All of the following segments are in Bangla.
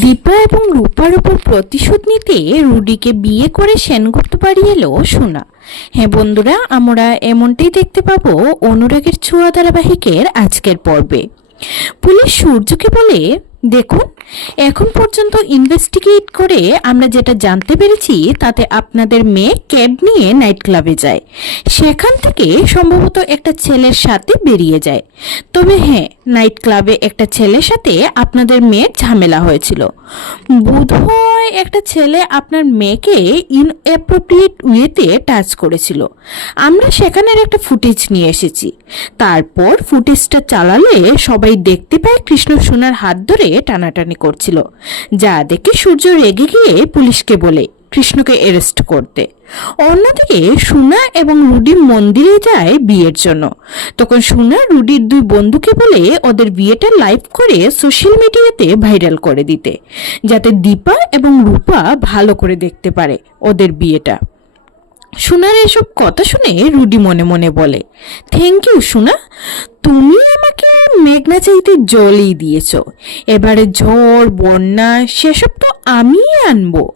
দীপা এবং রূপার উপর প্রতিশোধ নিতে রুডিকে বিয়ে করে সেনগুপ্ত বাড়ি এলো সোনা। হ্যাঁ বন্ধুরা, আমরা এমনটাই দেখতে পাবো অনুরাগের ছোঁয়া ধারাবাহিকের আজকের পর্বে। পুলিশ সূর্যকে বলে, দেখুন এখন পর্যন্ত ইনভেস্টিগেট করে আমরা যেটা জানতে পেরেছি, তাতে আপনাদের মেয়ে ক্যাব নিয়ে নাইট ক্লাবে যায়। সেখান থেকে সম্ভবত একটা ছেলের সাথে বেরিয়ে যায়। তবে হ্যাঁ নাইট ক্লাবে একটা ছেলের সাথে আপনাদের মেয়ের ঝামেলা হয়েছিল। বোধহয় একটা ছেলে আপনার মেয়েকে ইনঅ্যাপ্রোপ্রিয়েট ওয়েতে টাচ করেছিল। আমরা সেখানের একটা ফুটেজ নিয়ে এসেছি। তারপর ফুটেজটা চালালে সবাই দেখতে পায় কৃষ্ণ সোনার হাত ধরে টানাটানি করছিল। যা দেখে সূর্য রেগে গিয়ে পুলিশকে বলে, কৃষ্ণকে অ্যারেস্ট করতে। অন্যদিকে সুনা এবং রুডি মন্দিরে যায় বিয়ের জন্য। তখন সুনা, রুডির দুই বন্ধুকে বলে ওদের বিয়েটা লাইভ করে সোশ্যাল মিডিয়াতে ভাইরাল করে দিতে, যাতে দীপা এবং রূপা ভালো করে দেখতে পারে ওদের বিয়েটা। সোনার এসব কথা শুনে রুডি মনে মনে বলে থ্যাংক ইউ সোনা। তুমি আমাকে মেঘনা চাইতে জলই দিয়েছ। এবারে ঝড়, বন্যা, সেসব তো আমিই আনব।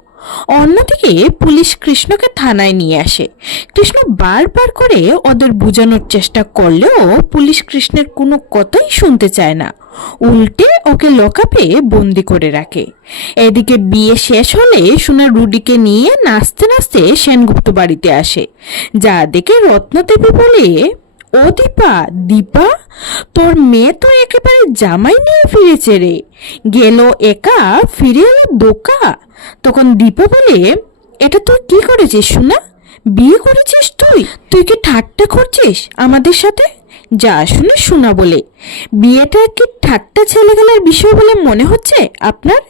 অন্যদিকে পুলিশ কৃষ্ণকে থানায় নিয়ে আসে। কৃষ্ণ বারবার করে ওদের বোঝানোর চেষ্টা করলেও পুলিশ কৃষ্ণের কোনো কথাই শুনতে চায় না। উল্টে ওকে লকাপে বন্দি করে রাখে। এদিকে বিয়ে শেষ হলে সোনা রুডিকে নিয়ে নাচতে নাচতে সেনগুপ্ত বাড়িতে আসে। যা দেখে রত্নদেবী বলে, ও দীপা দীপা? তোর মেয়ে তো একেবারে জামাই নিয়ে ফিরেছে রে। গেল একা, ফিরে এলো দোকা তখন দীপা বলে, এটা তুই কি করেছিস শোনা বিয়ে করেছিস তুই? তুই কি ঠাট্টা করছিস আমাদের সাথে? যা শুনে, শোনা বলে। বিয়েটা কি ঠাট্টা ছেলেগেলার বিষয় বলে মনে হচ্ছে আপনার?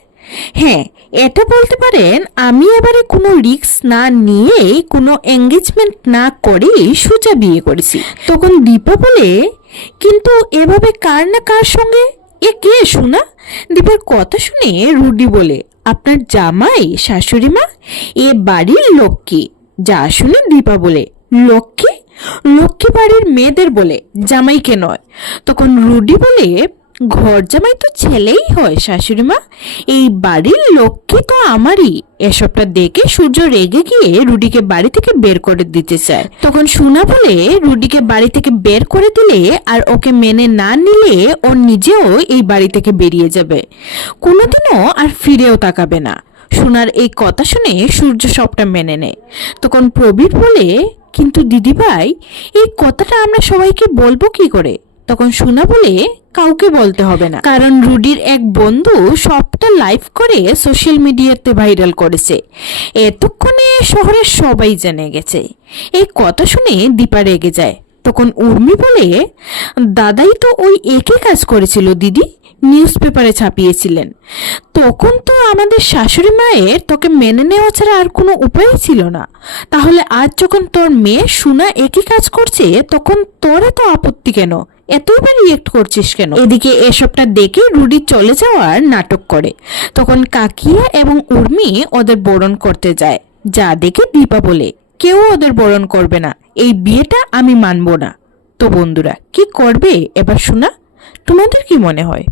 হ্যাঁ এটা বলতে পারেন, আমি এবারে কোনো রিস্ক না নিয়েই, কোনো এঙ্গেজমেন্ট না করেই সোজা বিয়ে করেছি। তখন দীপা বলে কিন্তু এভাবে কার না কার সঙ্গে? এ কে শোনা দীপার কথা শুনে রুডি বলে, আপনার জামাই, শাশুড়ি মা? এ বাড়ির লক্ষ্মী। যা শুনে দীপা বলে, লক্ষ্মী? লক্ষ্মী বাড়ির মেয়েদের বলে, জামাইকে নয়। তখন রুডি বলে ঘর জামাই তো ছেলেই হয়, শাশুড়ি মা। এই বাড়ির লক্ষ্মী তো আমারই। এসবটা দেখে সূর্য রেগে গিয়ে রুডিকে বাড়ি থেকে বের করে দিতে চায়। তখন সুনা বলে, রুডিকে বাড়ি থেকে বের করে দিলে আর ওকে মেনে না নিলে ও নিজেও এই বাড়ি থেকে বেরিয়ে যাবে। কোনোদিনও আর ফিরেও তাকাবে না। সোনার এই কথা শুনে সূর্য সবটা মেনে নেয়। তখন প্রবীর বলে, কিন্তু দিদিভাই, এই কথাটা আমরা সবাইকে বলব কি করে? তখন সোনা বলে কাউকে বলতে হবে না। কারণ রুডির এক বন্ধু সবটা লাইভ করে সোশ্যাল মিডিয়াতে ভাইরাল করেছে। এতক্ষণে শহরের সবাই জেনে গেছে। এই কথা শুনে দীপা রেগে যায়। তখন উর্মি বলে, দাদাই তো ওই একই কাজ করেছিল, দিদি। নিউজ পেপারে ছাপিয়েছিলেন। তখন তো আমাদের শাশুড়ি মায়ের তোকে মেনে নেওয়া ছাড়া আর কোনো উপায় ছিল না। তাহলে আজ যখন তোর মেয়ে সোনা একই কাজ করছে, তখন তোরে তো আপত্তি কেন? এতবার রিয়েক্ট করছিস কেন? এদিকে এসবটা দেখে রুডি চলে যাওয়ার নাটক করে। তখন কাকিয়া এবং উর্মি ওদের বরণ করতে যায়। যা দেখে দীপা বলে, কেউ ওদের বরণ করবে না। এই বিয়েটা আমি মানব না। তো বন্ধুরা, কি করবে? এবার শোনা, তোমাদের কি মনে হয়?